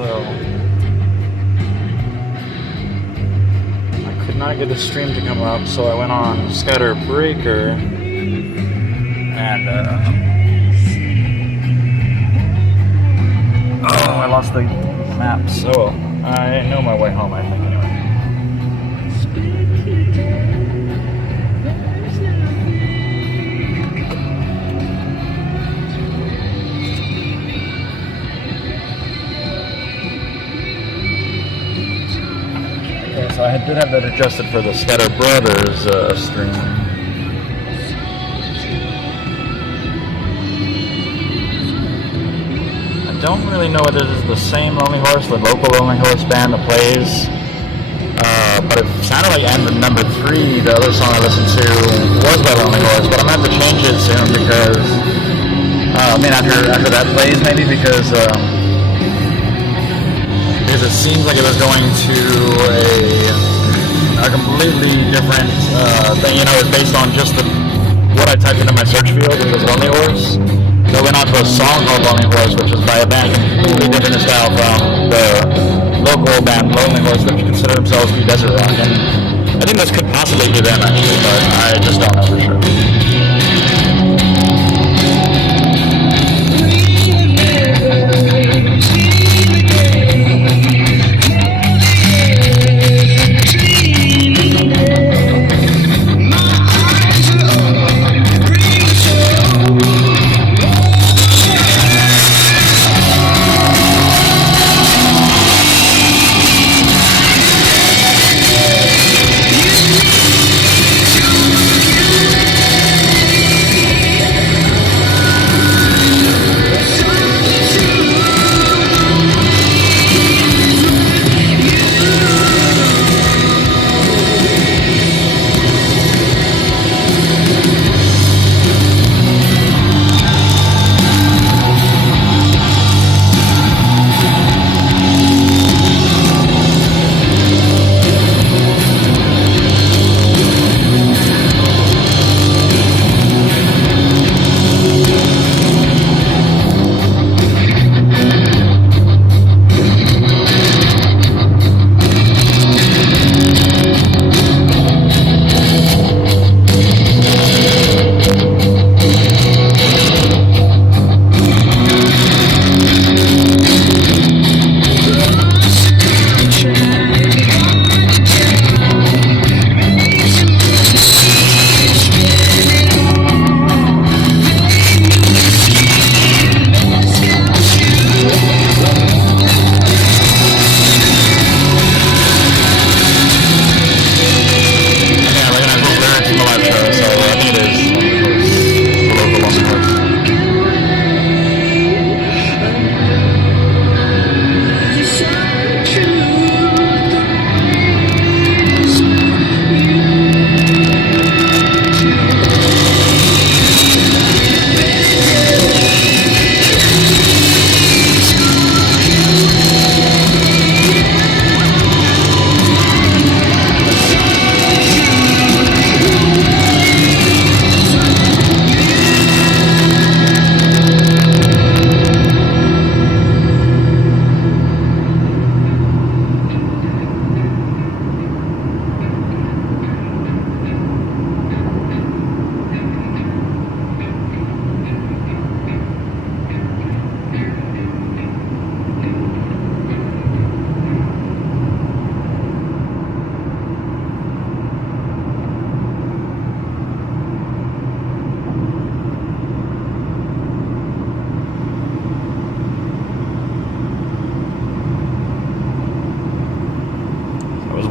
so I could not get the stream to come up, so I went on scatterBreaker and oh, I lost the map, so I know my way home, I think, anyway. So I did have that adjusted for the scatterBrothers stream. I don't really know whether this is the same Lonely Horse, the local Lonely Horse band that plays, but it sounded like And Number 3, the other song I listened to, was by Lonely Horse, but I'm going to have to change it soon because, after that plays maybe, because it seems like it was going to a completely different thing. You know, it's based on just what I typed into my search field, which was Lonely Horse. So I went on to a song called Lonely Horse, which is by a band completely different in style from the local band Lonely Horse, which consider themselves to be desert rock. And I think this could possibly be them, actually, but I just don't know for sure.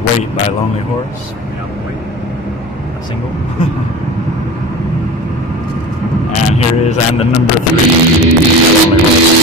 Wait by Lonely Horse. A single. And here is And Number 3 by Lonely Horse.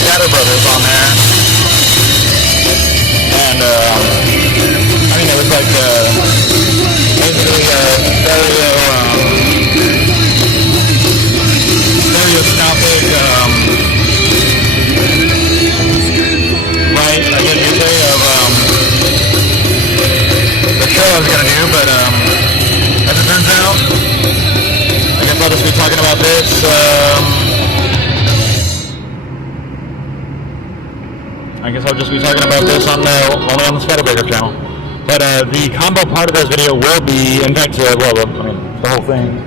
scatterBreakers on there, and I mean, it was like basically stereoscopic, right? I guess you could say of the show I was gonna do, but as it turns out, I guess I'll just be talking about this. I guess I'll just be talking about this on only on the scatterBreaker channel. But the combo part of this video will be, in fact, the whole thing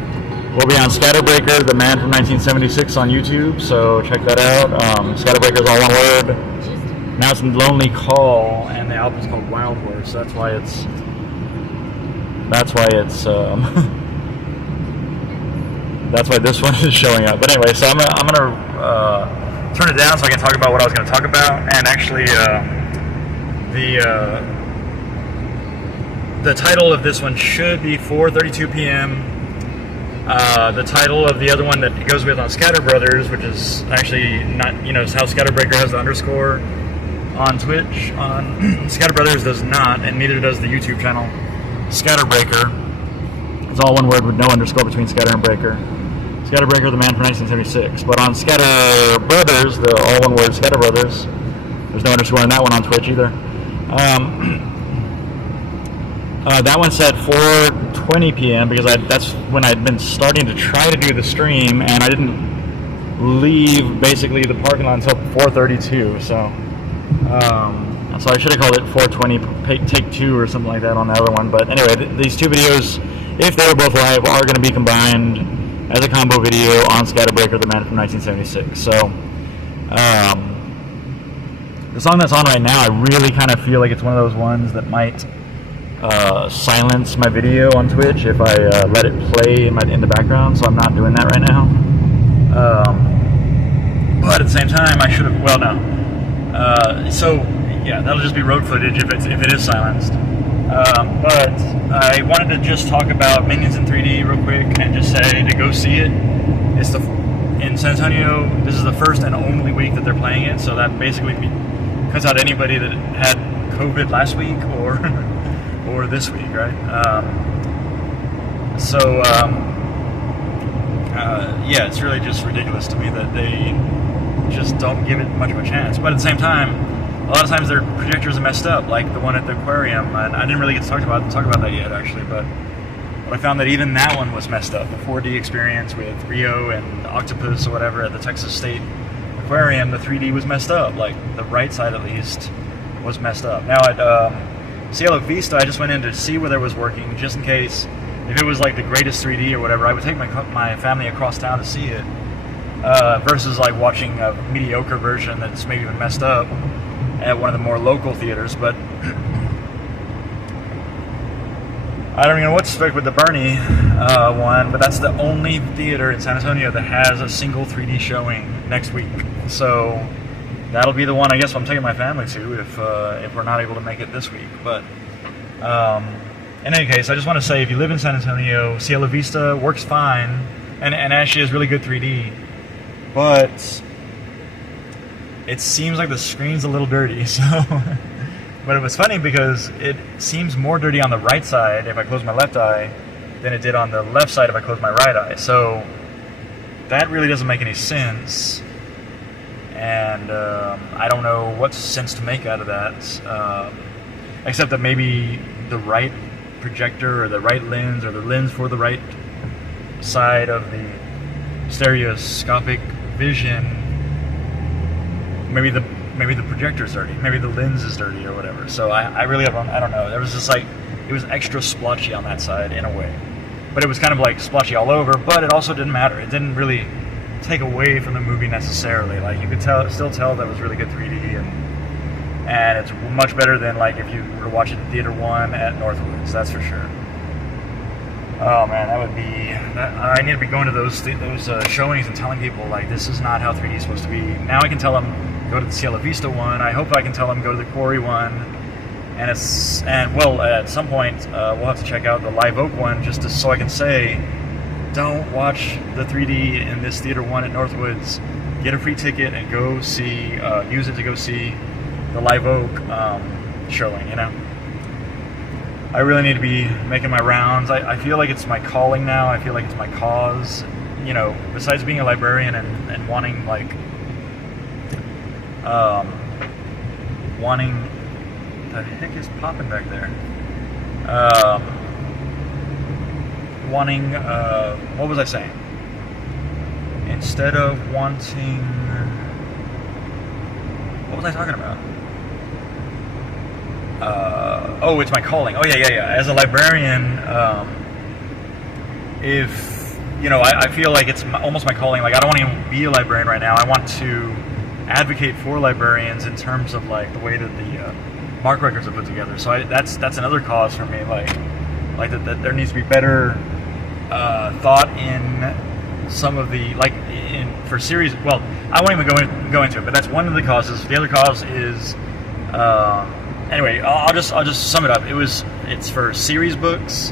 will be on scatterBreaker, the man from 1976 on YouTube. So check that out. scatterBreaker is all one word. Now it's Lonely Call, and the album's called Wild Horse. That's why it's that's why this one is showing up. But anyway, so I'm gonna turn it down so I can talk about what I was going to talk about. And actually, the title of this one should be 4:32 p.m. The title of the other one that it goes with on scatterBrothers, which is actually not, it's how scatterBreaker has the underscore on Twitch. On scatterBrothers does not, and neither does the YouTube channel scatterBreaker. It's all one word with no underscore between scatter and breaker. scatterBreaker, the man from 1976. But on scatterBrothers, the all one word scatterBrothers, there's no underscore in that one on Twitch either. That one said 4:20 p.m. because that's when I'd been starting to try to do the stream, and I didn't leave basically the parking lot until 4:32. So I should have called it 4:20 take 2 or something like that on the other one. But anyway, these two videos, if they were both live, are going to be combined as a combo video on scatterBreaker, the man from 1976. So the song that's on right now, I really kind of feel like it's one of those ones that might silence my video on Twitch if I let it play in the background, so I'm not doing that right now. But at the same time, I should have. Well, no. So yeah, that'll just be road footage if it is silenced. But I wanted to just talk about Minions in 3D real quick and just say to go see it. It's in San Antonio. This is the first and only week that they're playing it, so that basically cuts out anybody that had COVID last week or this week, right? Yeah, it's really just ridiculous to me that they just don't give it much of a chance. But at the same time, a lot of times their projectors are messed up, like the one at the aquarium, and I didn't really get to talk about that yet, actually, but I found that even that one was messed up. The 4D experience with Rio and Octopus or whatever at the Texas State Aquarium, the 3D was messed up, like the right side at least was messed up. Now at Cielo Vista, I just went in to see whether it was working, just in case, if it was like the greatest 3D or whatever, I would take my family across town to see it, versus like watching a mediocre version that's maybe been messed up at one of the more local theaters. But I don't even know what to expect with the Bernie one, but that's the only theater in San Antonio that has a single 3D showing next week. So that'll be the one I guess I'm taking my family to if we're not able to make it this week. But in any case, I just want to say, if you live in San Antonio, Cielo Vista works fine, and actually is really good 3D, but it seems like the screen's a little dirty. So, but it was funny because it seems more dirty on the right side if I close my left eye than it did on the left side if I close my right eye. So that really doesn't make any sense, and I don't know what sense to make out of that, except that maybe the right projector or the right lens or the lens for the right side of the stereoscopic vision, maybe the projector's dirty, maybe the lens is dirty or whatever. So I really I don't know. There was just like, it was extra splotchy on that side in a way, but it was kind of like splotchy all over. But it also didn't matter. It didn't really take away from the movie necessarily. Like, you could still tell that was really good 3D, and it's much better than like if you were to watch it in Theater 1 at Northwoods, that's for sure. Oh man, I need to be going to those showings and telling people like, this is not how 3D is supposed to be. Now I can tell them go to the Cielo Vista one. I hope I can tell them go to the Quarry one, and at some point we'll have to check out the Live Oak one just so I can say, don't watch the 3D in this Theater 1 at Northwoods. get a free ticket and go see, use it to go see the Live Oak showing, you know. I really need to be making my rounds. I feel like it's my calling now. I feel like it's my cause. You know, besides being a librarian and wanting, like, wanting, the heck is popping back there? Wanting, what was I saying? Instead of wanting, what was I talking about? Oh, it's my calling. Oh, yeah. As a librarian, if, you know, I feel like it's almost my calling. Like, I don't want to even be a librarian right now. I want to advocate for librarians in terms of, like, the way that the MARC records are put together. So that's another cause for me. Like that there needs to be better thought in some of the, like, for series. Well, I won't even go into it, but that's one of the causes. The other cause is, anyway, I'll just sum it up. It's for series books,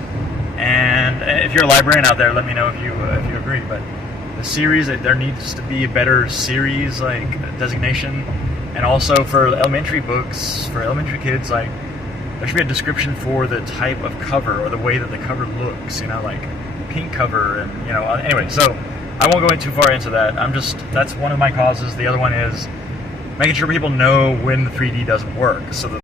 and if you're a librarian out there, let me know if you agree. But the series, there needs to be a better series, like, designation, and also for elementary books, for elementary kids, like, there should be a description for the type of cover or the way that the cover looks, you know, like pink cover, and, you know, anyway. So I won't go too far into that. That's one of my causes. The other one is making sure people know when the 3D doesn't work, so that